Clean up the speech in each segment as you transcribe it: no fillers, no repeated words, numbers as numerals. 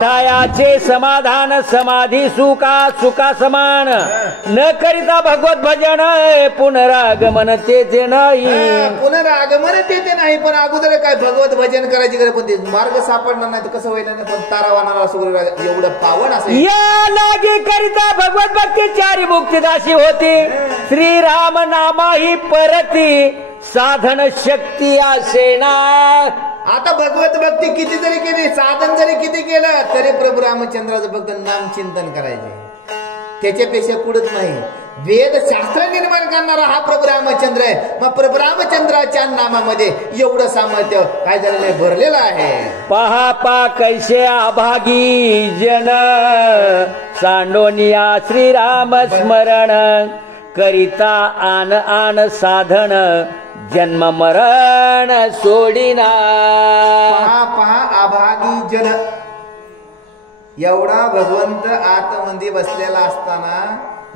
ायाचे समाधान समाधी सुका सुका समान न करिता भगवत भजन पुनरागमन तेथे नाही. पुनरागमन तेथे नाही. पण अगोदर काय भगवत भजन करायची गरज. पण ते मार्ग सापडणार नाही तर कसं होईल. पण तारावानाला सुग्रीव एवढं पावन असेल. या लागे करिता भगवत भक्ती चारी मुक्तीदाशी होती. श्रीराम नामा ही परती साधन शक्ती असेना. आता भगवत भक्ती किती जरी केली, साधन जरी किती केलं तरी प्रभू रामचंद्राचं फक्त नाम चिंतन करायचे. त्याच्यापेक्षा पुढत नाही. वेद शास्त्र निर्माण करणारा हा प्रभू रामचंद्र आहे. मग प्रभू रामचंद्राच्या नामामध्ये एवढं सामर्थ्य काय झालेलं भरलेलं आहे. पहा पा कैसे अभागी जन सांडोनिया श्रीराम स्मरण करिता आन आन साधन जन्म मरण सोडिना. पहा पहा अभागी जन. एवढा भगवंत आतमध्ये बसलेला असताना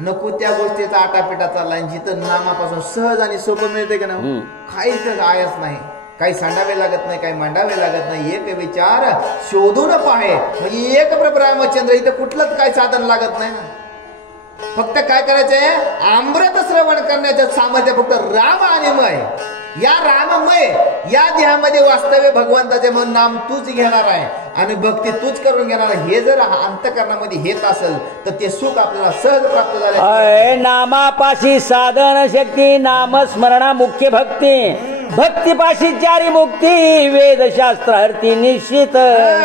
नको त्या गोष्टीचा आटापिटा चालला. जिथं नामापासून सहज आणि सोपं मिळते का ना, काहीच आयच नाही. काही सांडावे लागत नाही, काही मांडावे लागत नाही. एक विचार शोधून पाहे म्हणजे एक प्रभू रामचंद्र. इथं कुठलंच काही साधन लागत नाही ना. फक्त काय करायचंय, अमृत श्रवण करण्याचं सामर्थ्य फक्त राम आणि मय. या राममय या देहामध्ये वास्तव्य भगवंताचे म्हणून नाम तूच घेणार आहे आणि भक्ती तूच करून घेणार. हे जर अंतःकरणामध्ये हेत असेल तर ते सुख आपल्याला सहज प्राप्त झाले. नामापाशी साधन शक्ती नामस्मरणा मुख्य भक्ती. भक्तीपाशी चारी मुक्ती वेदशास्त्रार्थी निश्चित.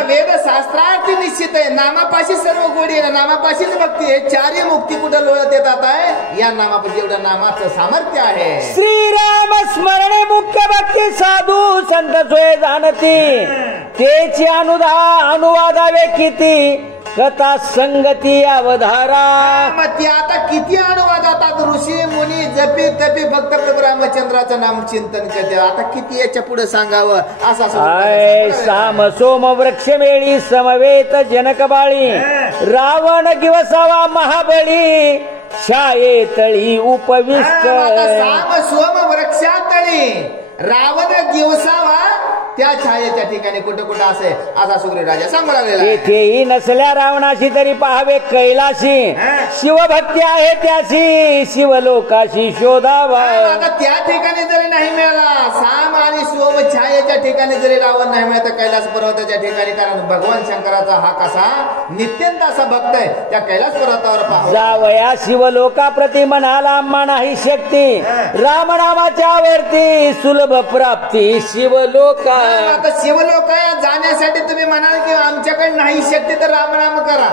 वेदशास्त्रार्थी निश्चित आहे. नामापाशी सर्व गोडी आहे. नामापाशीच भक्ती आहे. चारी मुक्ती कुठं लोळत येतात आहे या नामापाशी. एवढं नामाचं सामर्थ्य आहे. श्रीराम स्मरण मुख्य भक्ती साधू संत सोय जाणती. तेची अनुवादावे किती कथा संगती अवधारा. मग ते आता किती अनुवाद आता ऋषी मुनी जपी तपी फक्त प्रभू रामचंद्राचं नाम चिंतन करते. आता किती याच्या पुढे सांगावं. असा साम सोम वृक्ष मेळी समवेत जनक बाळी रावण दिवसावा महाबळी छाये तळी उपविष्ट. साम सोम वृक्षा तळी रावण दिवसावा त्या छायेच्या ठिकाणी कुठं कुठं असे असा सुग्रीव राजा सांगू लागलेला. तेथेही नसल्या रावणाशी तरी पाहावे कैलाशी. शिवभक्ती आहे त्याशी शिवलोकाशी शोधावा. आता त्या ठिकाणी जरी नाही मिळाला साम आणि सोम छायेच्या ठिकाणी जरी रावण नाही मिळत कैलास पर्वताच्या ठिकाणी. कारण भगवान शंकराचा हा कसा नित्यंत असा भक्त आहे. त्या कैलास पर्वतावर पाहावा. जावया शिवलोकाप्रती म्हणाला नाही शक्ती रामनामाच्या वरती सुलभ प्राप्ती शिवलोका. आता शिवलोक जाण्यासाठी तुम्ही म्हणाल की आमच्याकडे नाही शक्ती तर रामनाम करा.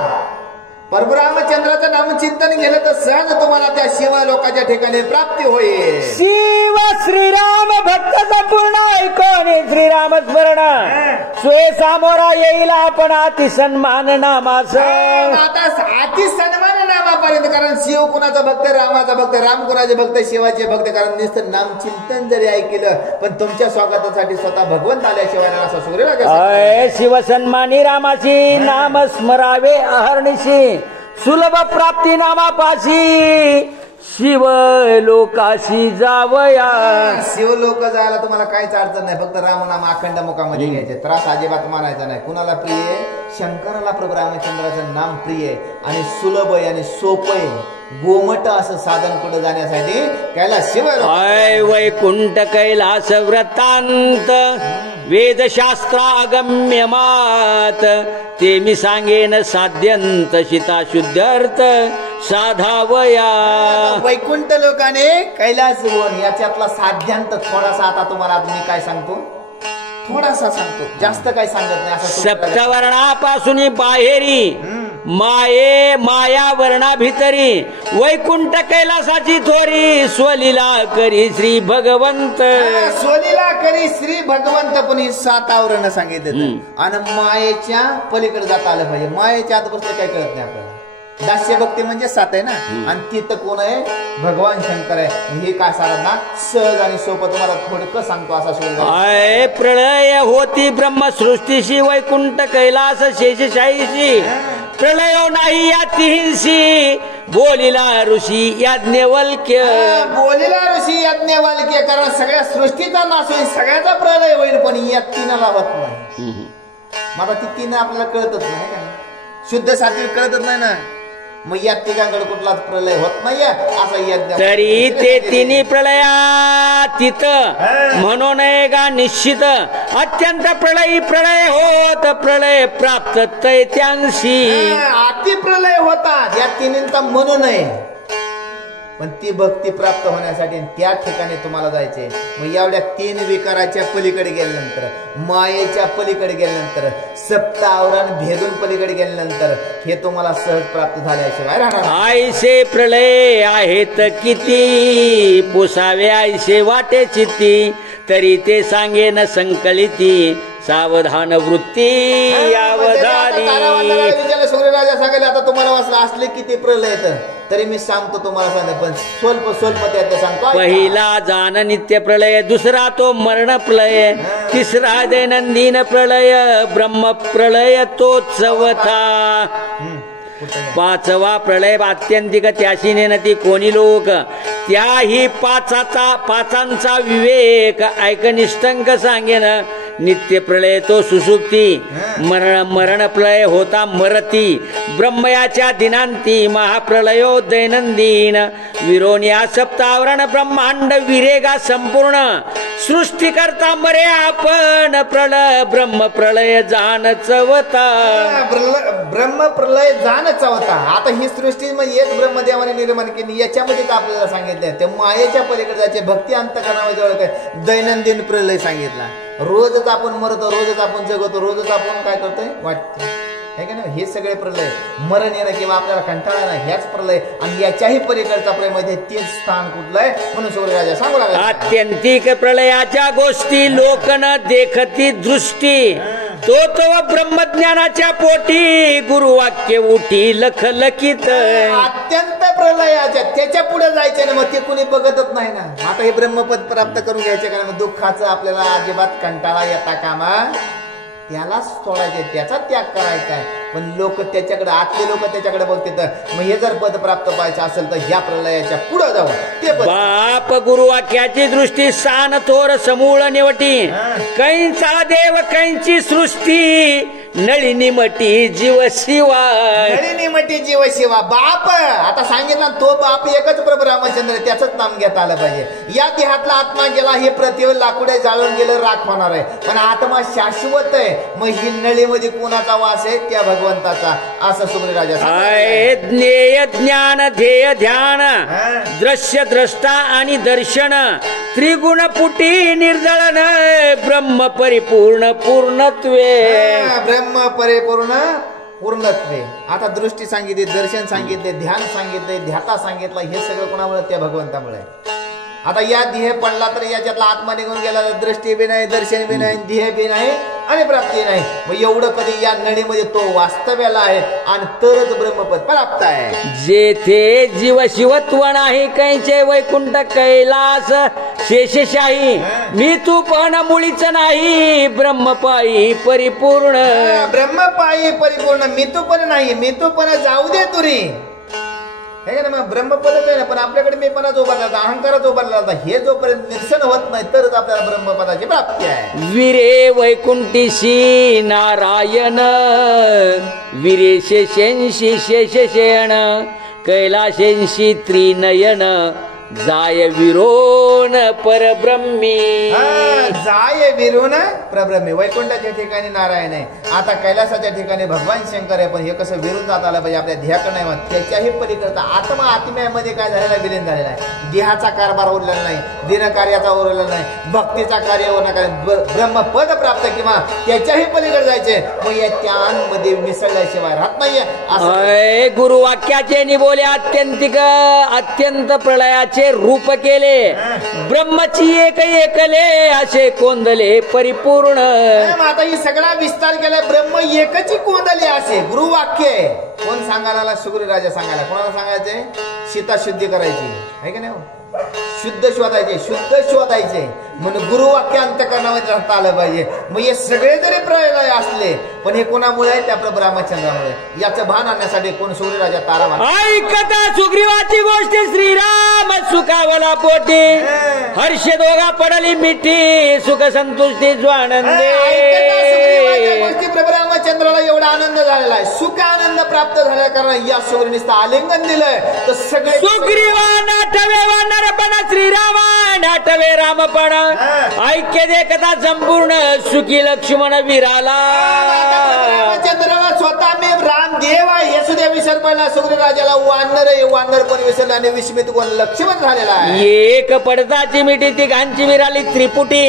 प्रभू रामचंद्राचं नामचिंतन केलं तर सहज तुम्हाला त्या शिवलोकाच्या ठिकाणी प्राप्ती होईल. शिव श्रीराम भक्त संपूर्ण ऐकून श्रीराम स्मरण सोय सामोरा येईल आपण अति सन्मान नामास. आता अति सन्मान नामापर्यंत. कारण शिव कुणाचा भक्त रामाचा भक्त, राम कुणाचे भक्त शिवाचे भक्त. कारण नुसतं नामचिंतन जरी ऐकलं पण तुमच्या स्वागतासाठी स्वतः भगवंत आल्याशिवाय असा सुग्रीव. शिव सन्मानी रामाची नाम स्मरावे अहर्निशी सुलभ प्राप्ती नामापाशी शिवलोकाशी जावया. शिवलोक जायला तुम्हाला काहीच अडचण नाही. फक्त रामनाम अखंड मुखामध्ये घ्यायचे. त्रास अजिबात मानायचा नाही. कुणाला प्रिय आहे? शंकराला प्रभू रामचंद्राचं नाम प्रिय आहे आणि सुलभ आहे आणि सोपं आहे. गोमट असं साधन पुढे जाण्यासाठी कैलास शिव वैकुंठ कैलास व्रतांत वेदशास्त्र अगम्य मात ते मी सांगेन साध्यंत शिता शुद्ध अर्थ साधावया. वैकुंठ लोकाने कैलास याच्यातला साध्यांत थोडासा आता तुम्हाला मी काय सांगतो, थोडासा सांगतो, जास्त काय सांगत नाही. सप्तवर्णापासून बाहेरी माया वर्णा भितरी वैकुंठ कैलासाची थोरी स्वलीला करी श्री भगवंत. स्वलीला करी श्री भगवंत. पण ही 7 आवरण सांगितलं आणि मायेच्या पलीकडे जाता आलं पाहिजे. मायेच्या आत बसलं काय कळत नाही आपल्याला. दास्य भक्ती म्हणजे 7 आहे ना. आणि तिथं कोण आहे? भगवान शंकर आहे. हे काय साधना सहज आणि सोपं तुम्हाला थोडकं सांगतो. असा सोय प्रलय होती ब्रह्मसृष्टीशी वैकुंठ कैलास शेषशाहीशी प्रलय नाही या तिहिंशी बोलिला ऋषी याज्ञवल्क्य. बोलिला ऋषी याज्ञवल्क्य. कारण सगळ्या सृष्टीचा नाश होईल, सगळ्याचा प्रलय होईल पण या 3 लावत नाही. मला ती 3 आपल्याला कळतच नाही का. शुद्ध सात्विक कळतच नाही ना, मग या तिघांकडे कुठलाच प्रलय होत नाहीये असा यज्ञ. तरी ते तिन्ही प्रलयातीत म्हणून का निश्चित अत्यंत प्रलय होत प्रलय प्राप्त तैत्यांशी. अति प्रलय होतात या तिन्हींचा म्हणू नये, पण ती भक्ती प्राप्त होण्यासाठी त्या ठिकाणी तुम्हाला जायचे. मग एवढ्या 3 विकाराच्या पलीकडे गेल्यानंतर, मायेच्या पलीकडे गेल्यानंतर, सप्त आवरण भेदून पलीकडे गेल्यानंतर हे तुम्हाला सहज प्राप्त झाल्याशिवाय राहणार. आयसे प्रलय आहेत किती पुसावे आयसे वाटे चित्ती, तरी ते सांगेन संकलिती सावधान वृत्ती यावधारी. सूर्यराजा सांगायला आता तुम्हाला वाचलं असले किती प्रलय येतं तरी मी सांगतो तुम्हाला, सांगतो पण स्वल्प त्यात सांगतो. पहिला जान नित्य प्रलय, दुसरा तो मरण प्रलय, तिसरा दैनंदिन प्रलय ब्रह्म प्रलय तो चौथा. 5वा प्रलय आत्यंतिक त्याशी नेनती कोणी लोक, त्याही पाचांचा विवेक ऐकनिष्ठंक सांगेन. नित्य प्रलय तो सुसुप्ती, मरण प्रलय होता मरती, ब्रह्मयाच्या दिनांती महाप्रलयो दैनंदिन. विरोनिया सप्तावरण ब्रह्मांड विरेगा संपूर्ण, सृष्टी करता मरे आपण ब्रह्म प्रलय जाण चवता. ब्रह्म प्रलय जाण चवता. आता ही सृष्टी म्हणजे एक ब्रह्मदेवाने निर्माण केली, याच्यामध्ये आपल्याला सांगितलं ते मायेच्या पलीकडे जायचे, भक्ती अंतकरणामध्ये काय दैनंदिन प्रलय सांगितला. रोजच आपण मरतो, रोजच आपण जगतो, रोजच आपण काय करतोय वाटतं हे का ना. हे सगळे प्रलय, मरण येणं किंवा आपल्याला कंटाळा येणं ह्याच प्रलय, आणि याच्याही पलीकडचा प्रलय मध्ये तेच स्थान कुठलं आहे म्हणून सूर्यराजा सांगू लागला. आत्यंतिक प्रलयाच्या गोष्टी लोक न देखती दृष्टी, तो ब्रह्मज्ञानाच्या पोटी गुरुवाक्य उठी लखलखित. अत्यंत प्रलयाच्या त्याच्या पुढे जायचे ना, मग ते कुणी बघतच नाही ना. आता हे ब्रह्मपद प्राप्त करून घ्यायचे कारण दुःखाचं आपल्याला अजिबात कंटाळा येता कामा, त्यालाच सोडायचे, त्याचा त्याग करायचा आहे. पण लोक त्याच्याकडे, आतले लोक त्याच्याकडे बघते. तर मग हे जर पद प्राप्त व्हायचं असेल तर ह्या प्रलयाच्या पुढे जावं. ते बाप गुरुवाक्याची दृष्टी सान थोर समूळ निवटी, कैंचा देव कैंची सृष्टी नळिनी मटी जीव शिवा. नळिनी मटी जीव शिवा. बाप आता सांगितलं तो बाप एकच प्रभू रामचंद्र, त्याच नाम घेता आलं पाहिजे. या देहातला आत्मा गेला, हे पृथ्वीवर लाकुडे जाळून गेलं, राख होणार आहे, पण आत्मा शाश्वत आहे. मग ही नळीमध्ये कोणाचा वास आहे? त्या भगवंताचा. असं सूर्यराजा ज्ञेय ज्ञान ध्येय ध्यान दृश्य द्रष्टा आणि दर्शन त्रिगुण पुटी निर्दळन ब्रह्म परिपूर्ण पूर्णत्वे. ब्रह्म परिपूर्ण पूर्णत्वे. आता दृष्टी सांगितली, दर्शन सांगितले, ध्यान सांगितले, ध्याता सांगितलं. हे सगळं कोणामुळे? त्या भगवंतामुळे. आता या ध्येय पडला तर याच्यातला आत्मा निघून गेला, दृष्टी बी नाही, दर्शन बी नाही, ध्येय बी नाही आणि प्राप्ती नाही. मग एवढं कधी या नळीमध्ये तो वास्तव्याला आहे आणि तरच ब्रह्मपद प्राप्त आहे. जेथे जीव शिवत्व नाही कैचे वैकुंठ कैलास शेषशाही, मी तू पण मुळीच नाही ब्रह्मपायी परिपूर्ण. ब्रह्मपायी परिपूर्ण. मी तू पण नाही, मी तू पण जाऊ दे तुरी हे ना. मग ब्रह्मपदच आहे ना, पण आपल्याकडे मी पणाच उभारला होता, अहंकारच उभारला होता. हे जोपर्यंत निरसन होत नाही तरच आपल्याला ब्रह्मपदाची प्राप्ती आहे. विरे वैकुंठीशी नारायण, विरे शेषेंशी शेषशयन, कैलाशेंशी त्रिनयन, जाय विरोन परब्रह्मी. जाय विरोन परब्रह्मी. वैकुंठाच्या ठिकाणी नारायण आहे, आता कैलासाच्या ठिकाणी भगवान शंकर आहे. पण हे कसं विरून जात आलं पाहिजे आपल्या ध्येयाकडे नाही. त्याच्याही पलीकडचा आत्मा आत्म्यामध्ये काय झालेला? विलीन झालेला आहे. देहाचा कारभार उरलेला नाही, दिनकार्याचा उरलेला नाही, भक्तीचा कार्य ब्रह्मपद प्राप्त किंवा त्याच्याही पलीकडे जायचे. मग या त्यांमध्ये मिसळल्याशिवाय राहत नाहीये. गुरुवाक्याचे निबोले आत्यंतिक अत्यंत प्रलयाचे रूप केले, ब्रह्मची एक एकले असे कोंदले परिपूर्ण. आता ही सगळा विस्तार केला, ब्रह्म एकची कोंदले असे गुरुवाक्य. कोण सांगायला? सूर्यराजा सांगायला. कोणाला सांगायचे? सीता शुद्धी करायची आहे का नाही? शुद्ध शोधायचे, शुद्ध शोधायचे म्हणून गुरुवाक्य अंतकरणामध्ये राहता आलं पाहिजे. मग हे सगळे जरी प्रलय असले पण हे कोणामुळे? त्या प्रभू रामचंद्रामुळे. याचं भान आणण्यासाठी कोण? सूर्यराजा तारा. ऐकता सुग्रीवाची गोष्ट श्रीराम सुखावला पोटी, हर्ष दोघा पडली मिठी सुख संतुष्टी जो आनंद. प्रभू रामचंद्राला एवढा आनंद झालेला आहे, सुख आनंद प्राप्त झाल्या कारण या सुग्रीवाने आलिंगन दिलंय तर सगळे सुग्रीवा नाटवे वानरपण श्रीरामा नाटवे रामपण ऐक्य देखता संपूर्ण सुखी लक्ष्मण विराला. रामचंद्राला स्वतः मी राम देव आहे हे सुद्धा विसर पडला. सुग्रीव राजाला वानर पण विसरला आणि विस्मित कोण लक्ष्मण झालेला आहे. एक पडताची मिठी तिघांची विराली त्रिपुटी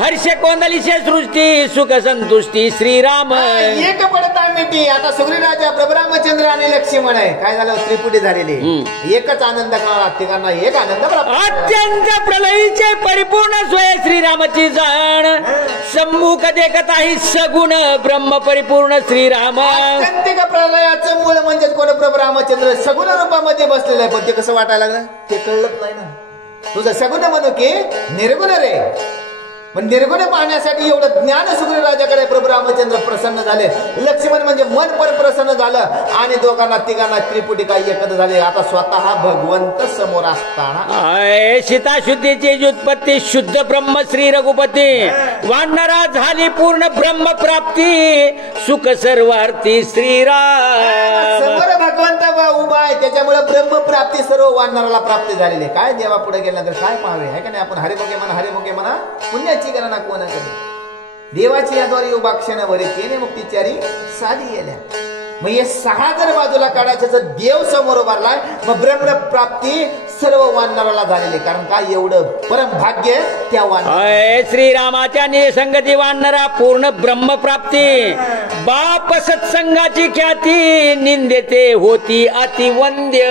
हर्ष कोंदलीशे सृष्टी सुख संतुष्टी श्रीराम. एक पडता मिठी आता सुग्रीव राजा प्रभू रामचंद्र आणि लक्ष्मण आहे काय झालं त्रिपुटी झालेली एकच आनंद कळला तिघांना एक आनंद अत्यंत प्रलयीचे परिपूर्ण स्वय श्रीरामाची जाण सम्मुख देखताही सगुण ब्रह्म परिपूर्ण श्रीराम. प्रत्येक प्रलयाचं मूळ म्हणजे कोण प्रभू रामचंद्र सगुण रूपामध्ये बसलेलं आहे पण ते कसं वाटायला लागलं ते कळलंच नाही ना. तुझं सगुण म्हणू की निर्गुण रे पण निर्गुण पाहण्यासाठी एवढं ज्ञान सुग्रीव राजाकडे प्रभू रामचंद्र प्रसन्न झाले. लक्ष्मण म्हणजे मन पण प्रसन्न झालं आणि दोघांना तिघांना त्रिपुटी काही एकत्र झाले. आता स्वतः भगवंत समोर असताना सीता शुद्धीची व्युत्पत्ती शुद्ध ब्रह्म श्री रघुपती वानरा झाली पूर्ण ब्रह्म प्राप्ती सुख सर्वार्थी श्रीराम. समोर भगवंत उभा आहे त्याच्यामुळे ब्रह्म प्राप्ती सर्व वानराला प्राप्ती झालेली. काय देवा पुढे गेल्यानंतर काय पाहावे आहे का नाही. आपण हरिमुखे म्हणा पुण्याची गणना कोणा करी देवाची याद्वारे उभा क्षण भरे केले मुक्तीचारी साधी गेल्या. मग हे सहा जर बाजूला काढायचं तर देव समोर उभारलाय मग ब्रह्म प्राप्ती सर्व वानराला झालेले कारण काय एवढं परम भाग्य त्या वानर श्रीरामाच्या निसंगती वानरा पूर्ण ब्रह्म प्राप्ती बाप सत्संगाची ख्याती निंदेते होती अतिवंद्य.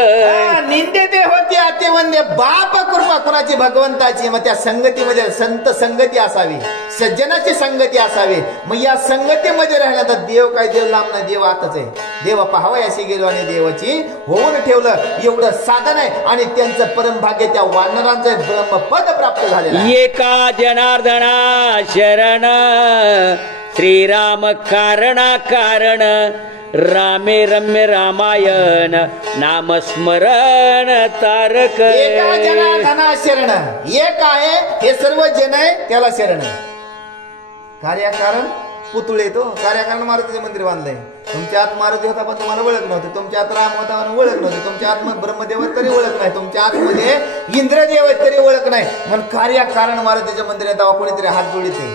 निंदेते होती अतिवंद्य बाप कृपा कुणाची भगवंताची मग त्या संगतीमध्ये संत संगती असावी सज्जनाची संगती असावी. मग या संगतीमध्ये राहिला तर देव काय देव लांब नाही देव आताच आहे. देव पाहावयाशी गेलो आणि देवाची होऊन ठेवलं एवढं साधन आहे आणि त्यांचं परम भाग्य त्या वानरांचं ब्रह्मपद प्राप्त झालेलं. एका जनार्दना शरण श्रीराम कारणा कारण रामे रम्य रामायण नामस्मरण तारक. एका जनार्दना शरण एक आहे हे सर्व जन आहे त्याला शरण आहे. कार्याकारण पुतळे तो कार्याकारण मारुतीचे मंदिर बांधलंय. तुमच्या आत मारुती होता पण तुम्हाला ओळख नव्हती. तुमच्या आत राम होता पण ओळख नव्हती. तुमच्या आत ब्रह्मदेव तरी ओळख नाही. तुमच्या आतमध्ये इंद्रदेव तरी ओळख नाही. म्हणून कार्याकारण मारुतीचे मंदिर आहे तेव्हा कोणीतरी हात जोडीते.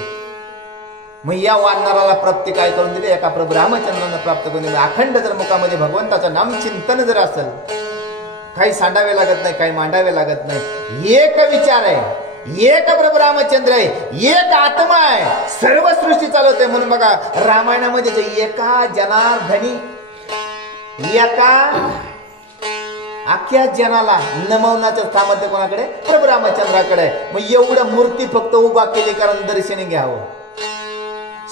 मग या वानराला प्राप्ती काय करून दिली एका प्रभू रामचंद्रांना प्राप्त करून दिली. अखंड जर मुखामध्ये भगवंताचं नाम चिंतन जर असेल काही सांडावे लागत नाही काही मांडावे लागत नाही. एक विचार आहे एक प्रभू रामचंद्र आहे एक आत्मा आहे सर्व सृष्टी चालवते. म्हणून बघा रामायणामध्ये एका जनार्दनी एका अख्ख्या जनाला नमवण्याचं सामर्थ्य कोणाकडे प्रभू रामचंद्राकडे. मग एवढं मूर्ती फक्त उभा केली कारण दर्शन घ्यावं.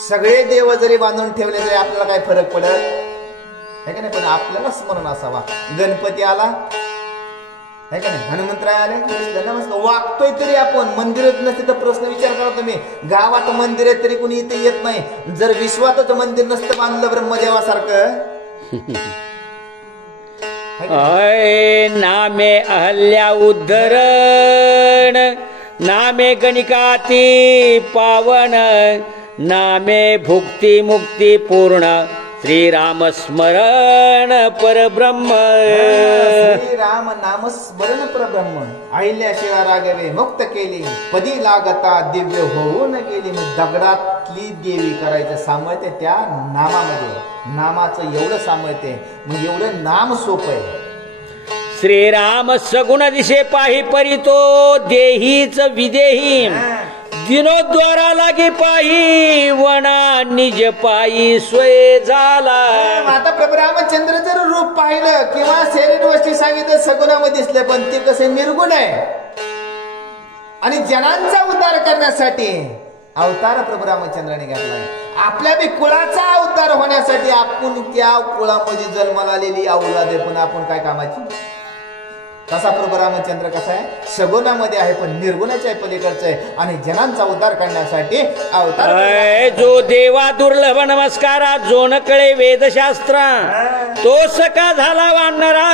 सगळे देव जरी बांधून ठेवले तरी आपल्याला काय फरक पडत आहे का नाही. पण आपल्याला स्मरण असावा. गणपती आला आहे का नाही हनुमंतराय आले नमस्कार वागतोय तरी आपण मंदिरात नसते तर प्रश्न विचार करा तुम्ही. गावात मंदिर आहे तरी कोणी इथे येत नाही. जर विश्वातच मंदिर नसतं बांधलं ब्रह्मदेवासारखं नामे अहल्या उद्धरण नामे गणिकाती पावन नामे भुक्ती मुक्ती पूर्ण श्रीराम स्मरण परब्रह्म. श्रीराम नाम स्मरण परब्रह्म. अहिल्या शिवा रागवे मुक्त केली पदी लागता दिव्य होऊन गेली. मग दगडातली देवी करायचं सामर्थ्य त्या नामामध्ये. नामाचं एवढं सामर्थ्य मग एवढं नाम सोपं आहे. श्रीराम सगुण दिशे पाही परितो देहीच विदेही दिनोद्वारा लागे पाही वना निज पायी स्वय झाला. आता प्रभू रामचंद्र जर रूप पाहिलं किंवा शरीर गोष्टी सांगितलं सगुणामध्ये दिसले पण ते कसे निर्गुण आहे आणि जनांचा उद्धार करण्यासाठी अवतार प्रभू रामचंद्राने घातलाय. आपल्या बी कुळाचा उद्धार होण्यासाठी आपण त्या कुळामध्ये जन्माला आलेली औलाद पण आपण काय कामाची. तसा प्रभू रामचंद्र कसा आहे सगुणामध्ये आहे पण निर्गुणाच्या पलीकडचं आहे आणि जनांचा उद्धार करण्यासाठी अवतार. जो देवा दुर्लभ नमस्कारा जो न कळे वेदशास्त्र तो सका झाला वानरा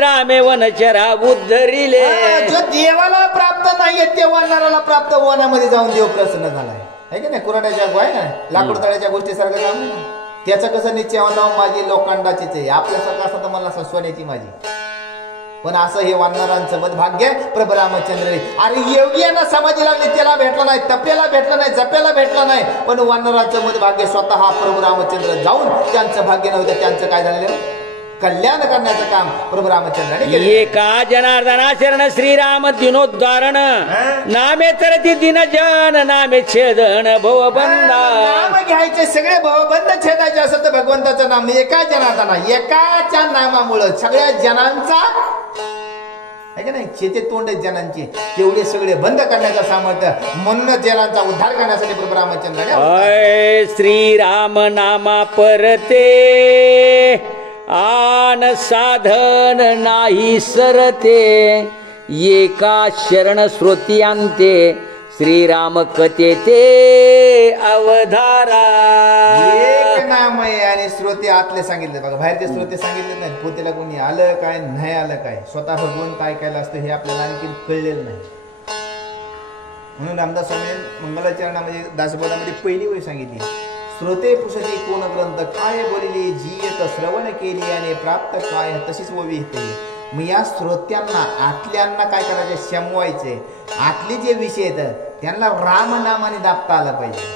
रामे वनचरा उद्धरिले. जो देवाला प्राप्त नाहीये ते वानराला प्राप्त वनामध्ये जाऊन देव प्रसन्न झालाय आहे की नाही. कुऱ्हाड्याच्या आहे ना लाकूड तळ्याच्या गोष्टी सारखं काम नाही. त्याचं कसं निश्चय होता माझी लोखंडाचीच आहे, आपल्यासारखं असं तर मला सोन्याची माझी. पण असं हे वानरांचं मत भाग्य प्रभू रामचंद्र. अरे योगियांना समाधी लागली, त्याला भेटला नाही, तप्याला भेटला नाही, जप्याला भेटला नाही, पण वानरांचं मत भाग्य स्वतः प्रभू रामचंद्र जाऊन त्यांचं भाग्य नव्हतं, त्यांचं काय झालेलं कल्याण करण्याचं काम प्रभू रामचंद्राने केलं. एका जनार्दना शरण श्रीराम दिनोद्धारण नामे तरती दिन जन नामे छेदन भवबंधा. नाम घ्यायचे सगळे भवबंध छेदायचे असं तर भगवंताचं नाम एका जनार्दना, एकाच्या नामामुळं सगळ्या जनांचा नाही चेते तोंड जनांची तेवढे सगळे बंद करण्याचा सामर्थ्य, म्हणून जनांचा उद्धार करण्यासाठी प्रभू रामचंद्राने श्रीराम नामा परते आन साधन नाही सरते एका शरण श्रोती अंते श्रीराम कथे ते अवधारा. एक नाम आहे आणि श्रोते आतले सांगितले बघा, बाहेरचे श्रोते सांगितले नाही. पोतेला कोणी आलं काय नाही आलं काय, स्वतः भगवंत ऐकायला असतं हे आपल्याला आणखी कळलेलं नाही. म्हणून रामदास स्वामी मंगलाचरणामध्ये दासबोधामध्ये पहिली वेळ सांगितली, श्रोते पुसते कोण ग्रंथ काय बोलिले जीयत श्रवण केली आणि प्राप्त काय तशीच ओवी येते. मग या श्रोत्यांना आतल्यांना काय करायचे, शमवायचे. आतले जे विषय आहेत त्यांना रामनामाने दाबता आलं पाहिजे.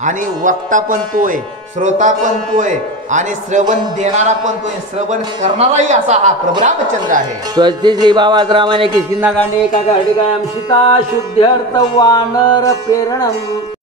आणि वक्ता पण तोय, श्रोता पण तोय आणि श्रवण देणारा पण तोय, श्रवण करणाराही असा हा प्रभू रामचंद्र आहे. स्वस्ति श्री बाबारामाने किसिंना गांडे एका गाडी कायम सीता शुद्ध अर्थ वानर प्रेरणम.